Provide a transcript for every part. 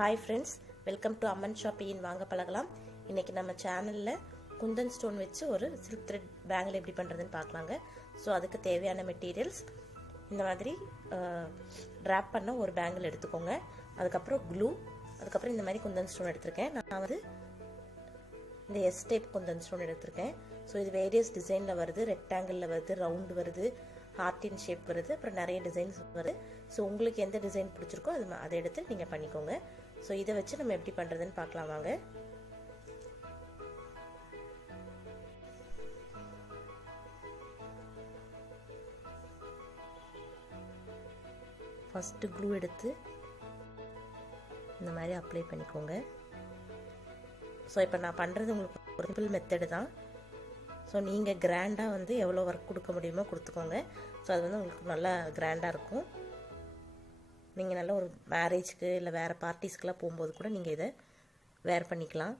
Hi friends, welcome to Amman shopping. வாங்க பழகலாம். இன்றைக்கி நம்ம சேனலில் குந்தன் ஸ்டோன் வச்சு ஒரு சில்க் த்ரெட் பேங்கிள் எப்படி பண்ணுறதுன்னு பார்க்கலாங்க. ஸோ அதுக்கு தேவையான மெட்டீரியல்ஸ் இந்த மாதிரி ட்ராப் பண்ண ஒரு பேங்கிள் எடுத்துக்கோங்க. அதுக்கப்புறம் க்ளூ, அதுக்கப்புறம் இந்த மாதிரி குந்தன் ஸ்டோன் எடுத்திருக்கேன். நான் வந்து இந்த எஸ் டைப் குந்தன் ஸ்டோன் எடுத்திருக்கேன். ஸோ இது வேரியஸ் டிசைனில் வருது. ரெக்டாங்கிளில் வருது, ரவுண்டு வருது, ஹார்டின் ஷேப் வருது, அப்புறம் நிறைய டிசைன்ஸ் வருது. ஸோ உங்களுக்கு எந்த டிசைன் பிடிச்சிருக்கோ அதை எடுத்து நீங்கள் பண்ணிக்கோங்க. ஸோ இதை வச்சு நம்ம எப்படி பண்ணுறதுன்னு பார்க்கலாம் வாங்க. ஃபஸ்ட்டு க்ளூ எடுத்து இந்த மாதிரி அப்ளை பண்ணிக்கோங்க. ஸோ இப்போ நான் பண்ணுறது உங்களுக்கு ஒரு சிம்பிள் மெத்தடு தான். ஸோ நீங்கள் கிராண்டாக வந்து எவ்வளோ ஒர்க் கொடுக்க முடியுமோ கொடுத்துக்கோங்க. ஸோ அது வந்து உங்களுக்கு நல்லா கிராண்டாக இருக்கும். நீங்கள் நல்ல ஒரு மேரேஜ்க்கு இல்லை வேறு பார்ட்டிஸ்க்கெலாம் போகும்போது கூட நீங்கள் இதை வேர் பண்ணிக்கலாம்.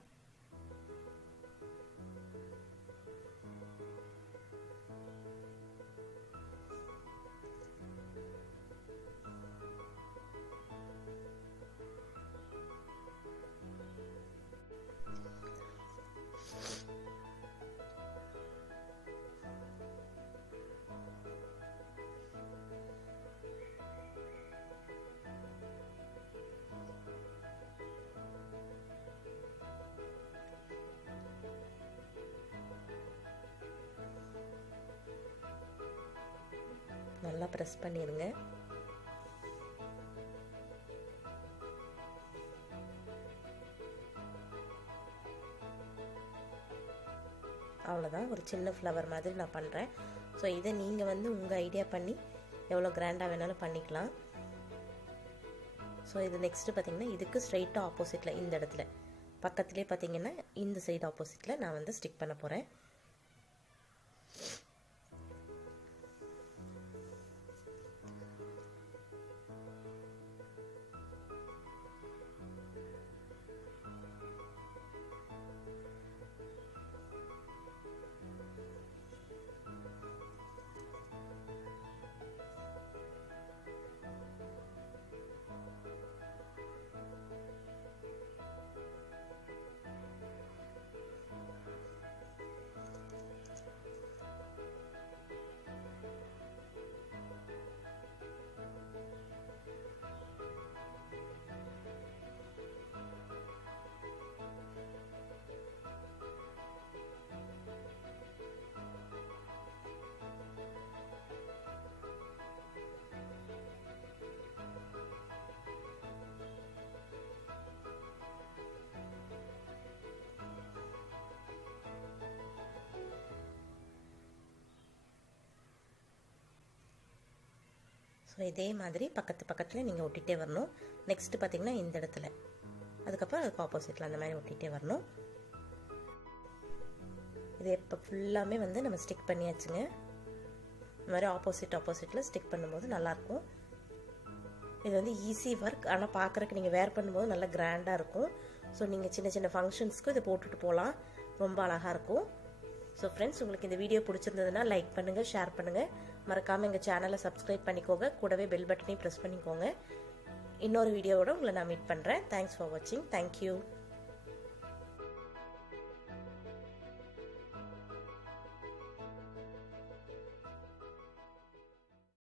நல்லா ப்ரெஸ் பண்ணிடுங்க. அவ்வளோதான், ஒரு சின்ன ஃப்ளவர் மாதிரி நான் பண்ணுறேன். ஸோ இதை நீங்கள் வந்து உங்கள் ஐடியா பண்ணி எவ்வளோ கிராண்டாக வேணாலும் பண்ணிக்கலாம். ஸோ இது நெக்ஸ்ட்டு பார்த்திங்கன்னா இதுக்கு ஸ்ட்ரைட்டாக ஆப்போசிட்டில் இந்த இடத்துல பக்கத்துலேயே பார்த்திங்கன்னா இந்த சைடு ஆப்போசிட்டில் நான் வந்து ஸ்டிக் பண்ண போகிறேன். ஸோ இதே மாதிரி பக்கத்தில் நீங்கள் ஒட்டிகிட்டே வரணும். நெக்ஸ்ட்டு பார்த்திங்கன்னா இந்த இடத்துல, அதுக்கப்புறம் அதுக்கு ஆப்போசிட்டில் அந்த மாதிரி ஒட்டிகிட்டே வரணும். இது இப்போ ஃபுல்லாமே வந்து நம்ம ஸ்டிக் பண்ணியாச்சுங்க. இந்த மாதிரி ஆப்போசிட்டில் ஸ்டிக் பண்ணும்போது நல்லாயிருக்கும். இது வந்து ஈஸி ஒர்க், ஆனால் பார்க்குறக்கு நீங்கள் வேர் பண்ணும்போது நல்லா கிராண்டாக இருக்கும். ஸோ நீங்கள் சின்ன சின்ன ஃபங்க்ஷன்ஸ்க்கு இதை போட்டுட்டு போகலாம், ரொம்ப அழகாக இருக்கும். ஸோ ஃப்ரெண்ட்ஸ், உங்களுக்கு இந்த வீடியோ பிடிச்சிருந்ததுன்னா லைக் பண்ணுங்கள், ஷேர் பண்ணுங்கள், மறக்காமல் எங்கள் சேனலை சப்ஸ்கிரைப் பண்ணிக்கோங்க. கூடவே பெல் பட்டனையும் ப்ரெஸ் பண்ணிக்கோங்க. இன்னொரு வீடியோவோட உங்களை நான் மீட் பண்ணுறேன். தேங்க்ஸ் ஃபார் வாட்சிங். தேங்க்யூ.